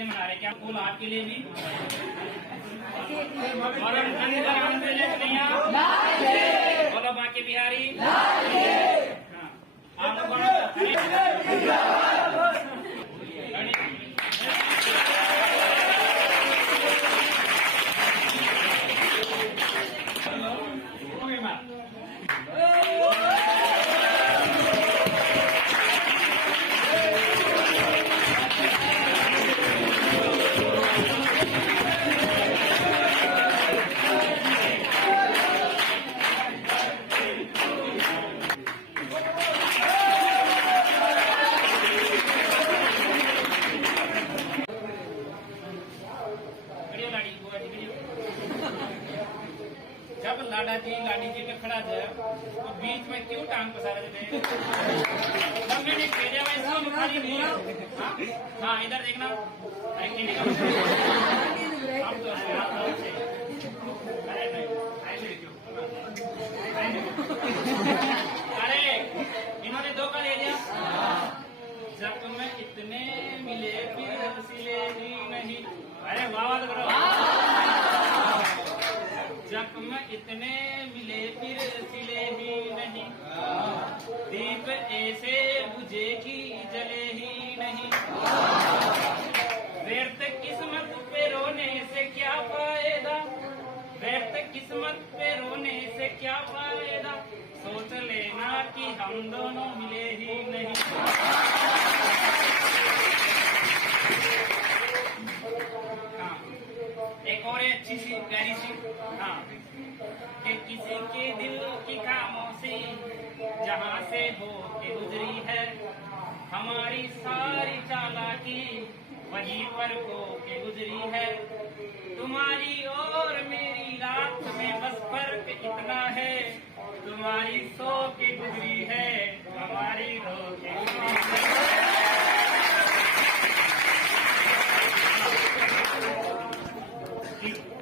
Birthday मना रहे, क्या फूल आपके लिए भी और हम धन का आनंद ले कन्हैया बोलो बाकी बिहारी। हाँ आप लोग जब लाडा जी लाडी जी के खड़ा जाए तो बीच में क्यों टांग पसार देते हैं? खाली नहीं है। हाँ इधर देखना अरे इन्होंने धोखा दे दिया। जब तुम्हें इतने मिले फिर सिले ही नहीं। अरे वाह करो। जब में इतने मिले फिर सिले ही नहीं, दीप ऐसे बुझे कि जले ही नहीं। व्यर्थ किस्मत पे रोने से क्या फायदा, व्यर्थ किस्मत पे रोने से क्या फायदा, सोच लेना कि हम दोनों मिले ही नहीं। एक और अच्छी सी प्यारी सी। हाँ कि किसी के दिल की खामोशी जहाँ से हो के गुजरी है, हमारी सारी चालाकी वहीं पर हो के गुजरी है। तुम्हारी और मेरी रात में बस फर्क इतना है, तुम्हारी सो के गुजरी है, हमारी रो के गुजरी है।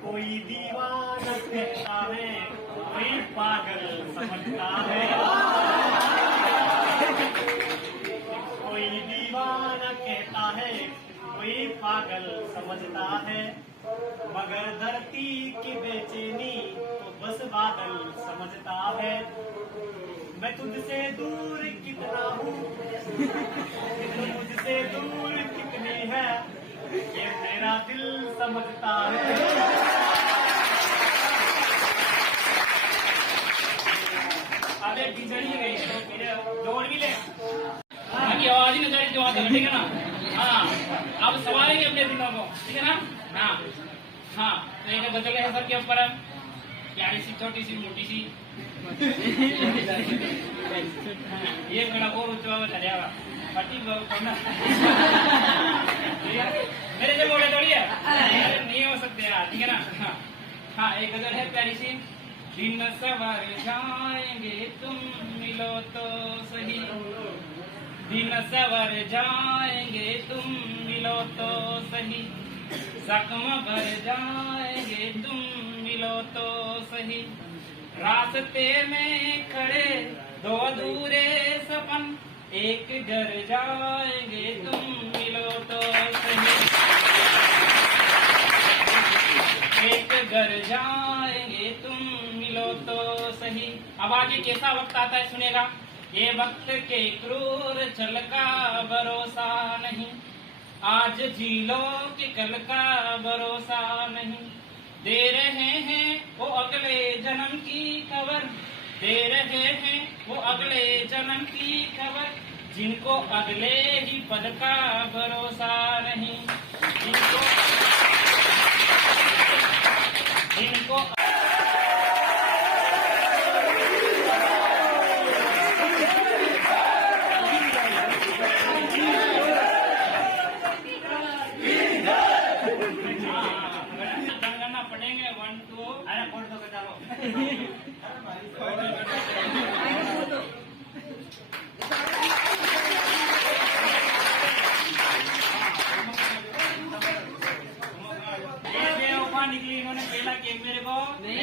कोई दीवाना कहता है, कोई पागल समझता है। कोई दीवाना कहता है, कोई पागल समझता है, मगर धरती की बेचैनी तो बस बादल समझता है। मैं तुझसे दूर कितना हूँ, मुझसे दूर कितनी है, ये मेरा दिल समझता है। अरे बिजली गई तो फिर दौड़ भी ले। बाकी आवाज ही न जाए जो आता है, ठीक है ना। हाँ अब सवारेंगे अपने दिनों को, ठीक है ना। हाँ हाँ तो एक बदले है सर के ऊपर प्यारी सी छोटी सी मोटी सी ये बड़ा और ऊंचा चलेगा पट्टी करना मेरे से बोले थोड़ी है, नहीं हो सकते यार, ठीक है ना। हाँ एक गजल है प्यारी सी। दिन सवर जाएंगे तुम मिलो तो सही, दिन सवर जाएंगे तुम मिलो तो सही, जख्म भर जाएंगे तुम मिलो तो सही। रास्ते में खड़े दो अधूरे सपन, एक घर जाएंगे तुम मिलो तो सही, एक घर जाएंगे तुम मिलो तो सही। अब आगे कैसा वक्त आता है सुनेगा। ये वक्त के क्रूर छल का भरोसा नहीं, आज झीलो कि कल का भरोसा नहीं। दे रहे हैं वो अगले जन्म की खबर, दे रहे हैं वो अगले जन्म की खबर, जिनको अगले ही पद का भरोसा नहीं, जिनको पढ़ेंगे 1 2 अरे फोड़ दो चलो। निकली इन्होंने पहला केक मेरे को नहीं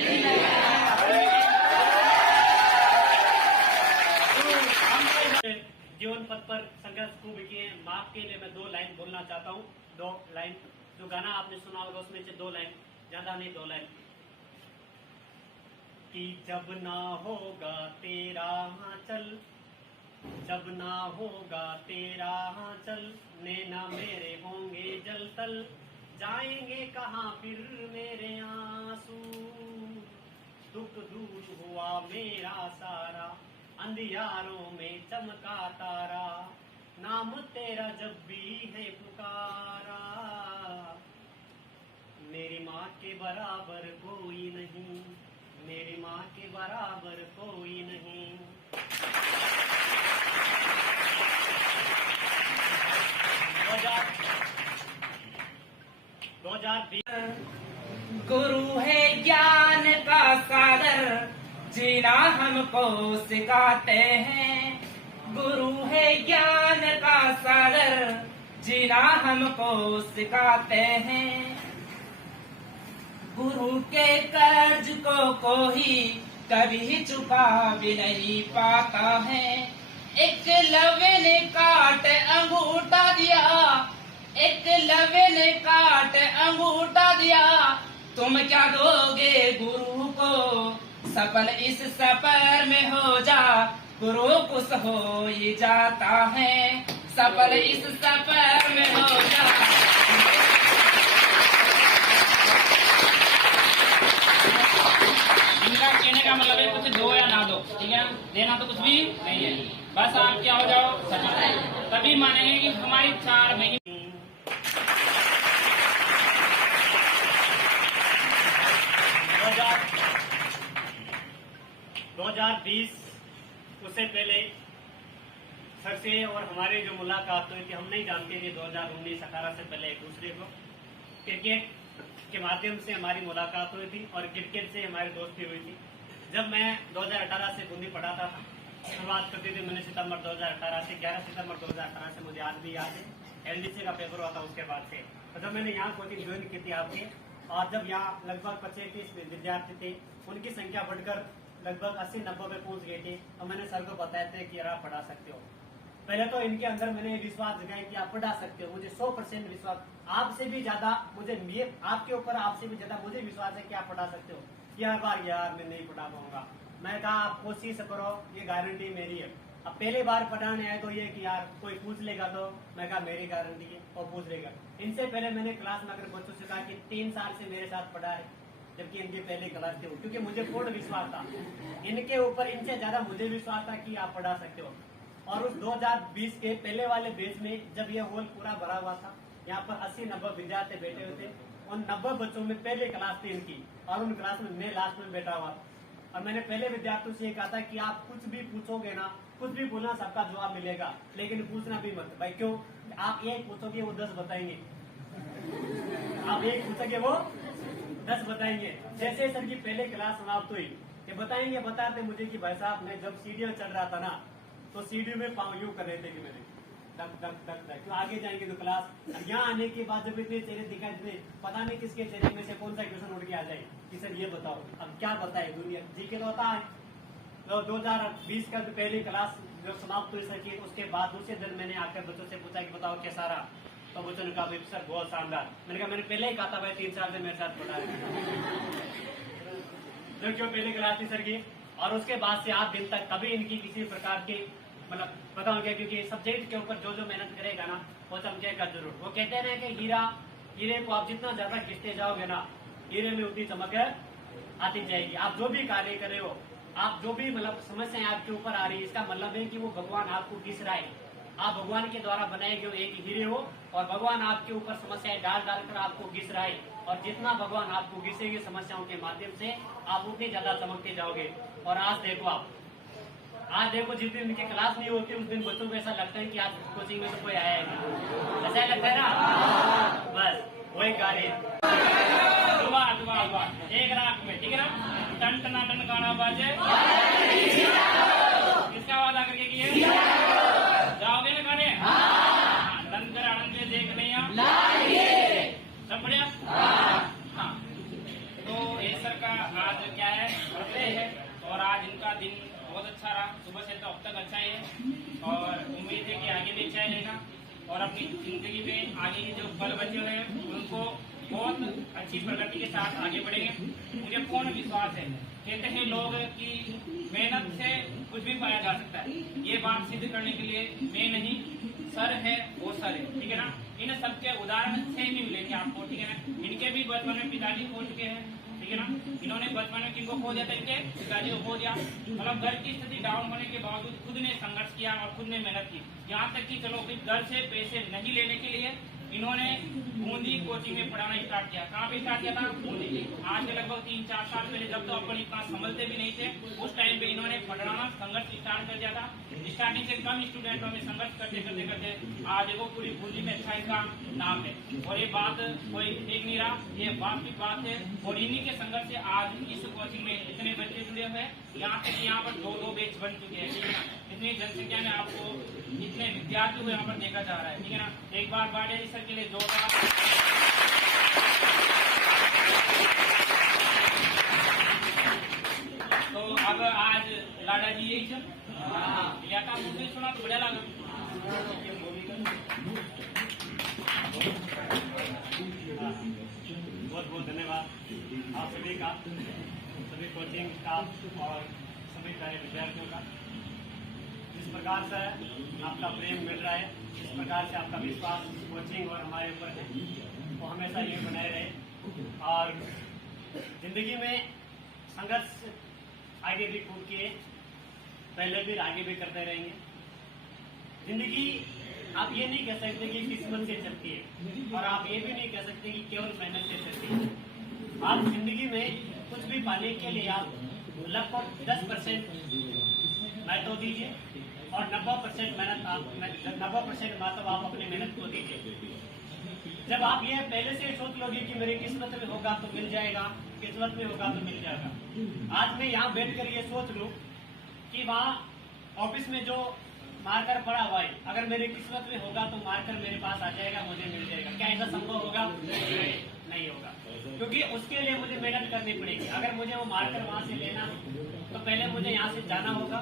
जीवन पथ पर संघर्ष खूब किए। माफ के लिए मैं 2 लाइन लाइन बोलना चाहता हूँ, 2 लाइन। जो गाना आपने सुना होगा उसमें से 2 लाइन, ज्यादा नहीं, 2 लाइन। कि जब ना होगा तेरा चल, जब ना होगा तेरा चल, नैना मेरे होंगे जल तल, जाएंगे कहाँ फिर मेरे आंसू, दुख दूर हुआ मेरा सारा, अंधियारों में चमका तारा, नाम तेरा जब भी है पुकारा, मेरी माँ के बराबर कोई नहीं, मेरी माँ के बराबर कोई नहीं। 2020 गुरु है ज्ञान का सागर, जीना हमको सिखाते हैं। गुरु है ज्ञान का सागर, जीना हमको सिखाते हैं। गुरु के कर्ज को कोई कभी चुका भी नहीं पाता है। एक लवे ने काट अंगूठा दिया, एक लवे ने काट अंगूठा दिया, तुम क्या दोगे गुरु को? सफल इस सफर में हो जा, गुरु खुश हो ही जाता है। सफल इस सफर में हो जा। इनका कहने का मतलब है कुछ दो या ना दो, ठीक है, देना तो कुछ भी नहीं है, बस आप क्या हो जाओ सफल, तभी मानेंगे कि हमारी 4 महीने। 2020 उससे पहले सर से और हमारे जो मुलाकात हुई थी, हम नहीं जानते थे 2019-18 से पहले एक दूसरे को। क्रिकेट के माध्यम से हमारी मुलाकात हुई थी और क्रिकेट से हमारी दोस्ती हुई थी। जब मैं 2018 से बूंदी पढ़ाता था, शुरुआत करती थी मैंने सितंबर 2018 से, 11 सितंबर 2018 से मुझे आज भी याद है। एलडीसी का पेपर हुआ था उसके बाद से। और जब मैंने यहाँ कोचिंग ज्वाइन की थी आपके, और जब यहाँ लगभग 25-30 विद्यार्थी थे, उनकी संख्या बढ़कर लगभग 80-90 पे पहुंच गए थे। तो मैंने सर को बताया था कि यार आप पढ़ा सकते हो। पहले तो इनके अंदर मैंने विश्वास जगाया कि आप पढ़ा सकते हो। मुझे 100% विश्वास, आपसे भी ज्यादा मुझे, आपके ऊपर आपसे भी ज्यादा मुझे विश्वास है कि आप पढ़ा सकते हो। यार बार यार मैं नहीं पढ़ा पाऊंगा। मैं कहा आप कोशिश करो, ये गारंटी मेरी है। अब पहले बार पढ़ाने आए तो ये कि यार कोई पूछ लेगा, तो मैं कहा मेरी गारंटी है और पूछ लेगा। इनसे पहले मैंने क्लास में अगर बच्चों से कहा कि 3 साल से मेरे साथ पढ़ा है, जबकि इनके पहले क्लास थे, क्योंकि मुझे पूर्ण विश्वास था इनके ऊपर, इनसे ज्यादा मुझे विश्वास था कि आप पढ़ा सकते हो। और उस 2020 के पहले वाले बैच में जब ये हॉल पूरा भरा हुआ था, यहाँ पर 80-90 विद्यार्थी बैठे हुए थे। उन 90 बच्चों में पहले क्लास थी इनकी, और उन क्लास में मैं लास्ट में बैठा हुआ। और मैंने पहले विद्यार्थियों से कहा था कि आप कुछ भी पूछोगे ना, कुछ भी बोलना, सबका जवाब मिलेगा, लेकिन पूछना भी मत। भाई क्यों? आप एक पूछोगे वो 10 बताएंगे, आप एक पूछोगे वो 10 बताएंगे। जैसे सर की पहले क्लास समाप्त हुई, ये बताएंगे, बताते मुझे कि भाई साहब मैं जब सीढ़ियों चढ़ रहा था ना, तो सीढ़ियों में पाँव यूं कर रहे थे कि मैंने धक धक धक धक। तो आगे जाएंगे तो क्लास, यहाँ आने के बाद जब इतने चेहरे दिखाई देते, पता नहीं किसके चेहरे में से कौन सा क्वेश्चन उड़ के आ जाए कि सर ये बताओ। अब क्या बताए, दुनिया जी के तो होता है। तो 2020 का पहली क्लास जब समाप्त हुई सर की, उसके बाद दूसरे दिन मैंने आकर बच्चों से पूछा कि बताओ कैसा रहा। तो बच्चों ने कहा सर बहुत शानदार। मैंने कहा मैंने पहले ही कहा था भाई 3 साल से मेरे साथ पढ़ा है। जो पहली क्लास थी सर की, और उसके बाद से 8 दिन तक कभी इनकी किसी प्रकार की मतलब बताऊंगा, क्योंकि सब्जेक्ट के ऊपर जो मेहनत करेगा ना वो चमकेगा जरूर। वो कहते हैं कि हीरे को आप जितना ज्यादा खींचते जाओगे ना, हीरे में उतनी चमक आती जाएगी। आप जो भी कार्य कर रहे हो, आप जो भी मतलब समस्याएं आपके ऊपर आ रही है, इसका मतलब है कि वो भगवान आपको घिस रहा है। आप भगवान के द्वारा बनाए गए एक हीरे हो, और भगवान आपके ऊपर समस्याएं डाल कर आपको घिस रहा है। और जितना भगवान आपको घिसेंगे समस्याओं के माध्यम से, आप उतनी ज्यादा चमकते जाओगे। और आज देखो जिस दिन इनकी क्लास नहीं होती, उस दिन बच्चों को ऐसा लगता है कि आज कोचिंग में तो कोई आया है, ऐसा लगता है ना। बस वही कार्य दुआ एक रात में, ठीक है ना, टन टनाटन गाना बाजे, किसका वादा करके किए? जाओगे ना गाने? लंगर आनंद देख नहीं सब बढ़िया। हाँ, तो ये सर का आज क्या है, बर्थडे है, और आज इनका दिन बहुत अच्छा रहा। सुबह से तो अब तक अच्छा ही है, और उम्मीद है कि आगे भी अच्छा ही रहेगा। और अपनी जिंदगी में आगे के जो पल बचे हुए हैं उनको बहुत अच्छी प्रगति के साथ आगे बढ़ेंगे। मुझे पूर्ण विश्वास है। कहते हैं लोग कि मेहनत से कुछ भी पाया जा सकता है। ये बात सिद्ध करने के लिए मैं नहीं, सर है वो सर है, ठीक है ना। इन सबके उदाहरण से भी मिलेंगे आपको, ठीक है ना। इनके भी बचपन में पिताजी खो चुके हैं, ठीक है ना। इन्होंने बचपन में किनको खो दिया था, इनके पिताजी को खो दिया। मतलब घर की स्थिति डाउन होने के बावजूद खुद ने संघर्ष किया और खुद ने मेहनत की। यहाँ तक कि चलो फिर घर से पैसे नहीं लेने के लिए इन्होंने बूंदी कोचिंग में पढ़ाना स्टार्ट किया। कहाँ पे स्टार्ट किया था? बूंदी। आज से लगभग 3-4 साल पहले, जब तो अपन इतना समझते भी नहीं थे, उस टाइम पे इन्होंने पढ़ाना संघर्ष स्टार्ट कर दिया था। स्टार्टिंग से कम स्टूडेंटों में संघर्ष करते करते करते आज देखो पूरी बूंदी में अच्छा इनका नाम है। और ये बात कोई एक नहीं रहा, ये वास्तविक बात है। और इन्हीं के संघर्ष से आज इस कोचिंग में इतने बच्चे जुड़े हुए हैं। यहाँ तक यहाँ पर 2-2 बैच बन चुके हैं, ठीक है ना। इतनी जनसंख्या में आपको इतने विद्यार्थी को यहाँ पर देखा जा रहा है, ठीक है ना। एक बार बाडेरी सर के लिए जोरदार। तो अब आज लाडा जी यही सब का मुझे सुना तो बढ़िया लगा। बहुत बहुत धन्यवाद आप सभी का, सभी कोचिंग स्टाफ और सभी सारे विद्यार्थियों का। जिस प्रकार से आपका प्रेम मिल रहा है, जिस प्रकार से आपका विश्वास कोचिंग और हमारे ऊपर है, वो हमेशा ये बनाए रहे। और जिंदगी में संघर्ष आगे भी कूद के पहले भी आगे भी करते रहेंगे। जिंदगी आप ये नहीं कह सकते कि किस्मत से चलती है, और आप ये भी नहीं कह सकते कि केवल मेहनत से चलती है। आप जिंदगी में कुछ भी पाने के लिए आप लगभग 10% महत्व दीजिए और 90% मेहनत आप 90% महत्व आप अपनी मेहनत को दीजिए। जब आप ये पहले से सोच लोगे कि मेरी किस्मत में होगा तो मिल जाएगा, किस्मत में होगा तो मिल जाएगा। आज मैं यहाँ बैठकर ये सोच लूँ कि वहाँ ऑफिस में जो मार्कर पड़ा हुआ है, अगर मेरी किस्मत में होगा तो मार्कर मेरे पास आ जाएगा, मुझे मिल जाएगा। क्या ऐसा संभव होगा? नहीं होगा, क्योंकि उसके लिए मुझे मेहनत करनी पड़ेगी। अगर मुझे वो मार्कर वहाँ से लेना तो पहले मुझे यहाँ से जाना होगा,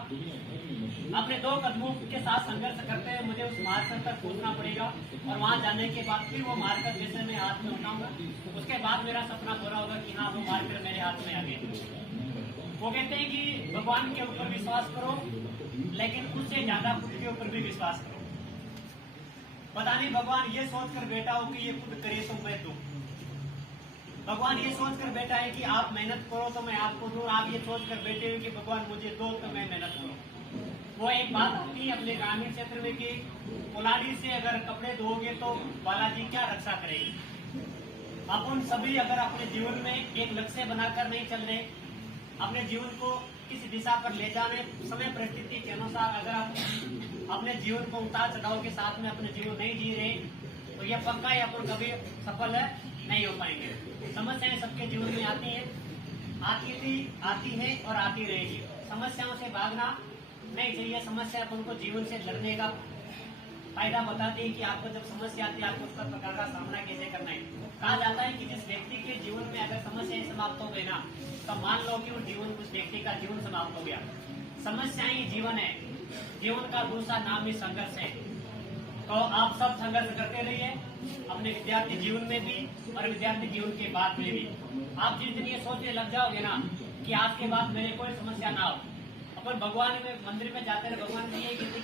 अपने 2 कदमों के साथ संघर्ष करते हुए मुझे उस मार्कर तक पहुंचना पड़ेगा, और वहां जाने के बाद फिर वो मार्कर जैसे मैं हाथ में उठाऊंगा, उसके बाद मेरा सपना पूरा होगा कि हाँ वो मार्कर मेरे हाथ में आ गए। वो कहते हैं कि भगवान के ऊपर विश्वास करो, लेकिन उससे ज्यादा खुद के ऊपर भी विश्वास करो। पता नहीं भगवान ये सोचकर बैठा हो कि ये खुद करे तो मैं दूं। भगवान ये सोचकर बैठा है कि आप मेहनत करो तो मैं आपको दूं। आप ये सोचकर बैठे हो कि भगवान मुझे दो तो मैं मेहनत करूं। वो एक बात होती है अपने ग्रामीण क्षेत्र में कि कुल्हाड़ी से अगर कपड़े धोगे तो बालाजी क्या रक्षा करेगी। अपन सभी अगर अपने जीवन में एक लक्ष्य बनाकर नहीं चल रहे, अपने जीवन को किसी दिशा पर ले जाने, समय परिस्थिति के अनुसार अगर आप अपने जीवन को उतार चढ़ाव के साथ में अपने जीवन नहीं जी रहे, तो यह पक्का है अपन कभी सफल नहीं हो पाएंगे। समस्याएं सबके जीवन में आती हैं, आती है और आती रहेगी। समस्याओं से भागना नहीं चाहिए। समस्या अपन को जीवन से लड़ने का फायदा बताती है कि आपको जब समस्या आती है आपको उस प्रकार का सामना कैसे करना है। कहा जाता है कि जिस व्यक्ति के जीवन में अगर समस्याएं समाप्त हो गई ना, तो मान लो कि उस व्यक्ति का जीवन समाप्त हो गया। समस्याएं ही जीवन है, जीवन का दूसरा नाम ही संघर्ष है। तो आप सब संघर्ष करते रहिए अपने विद्यार्थी जीवन में भी और विद्यार्थी जीवन के बाद में भी। आप जिस दिन ये सोचने लग जाओगे ना कि आज के बाद मेरे कोई समस्या ना हो, अपन भगवान में मंदिर में जाते रहे, भगवान ने ये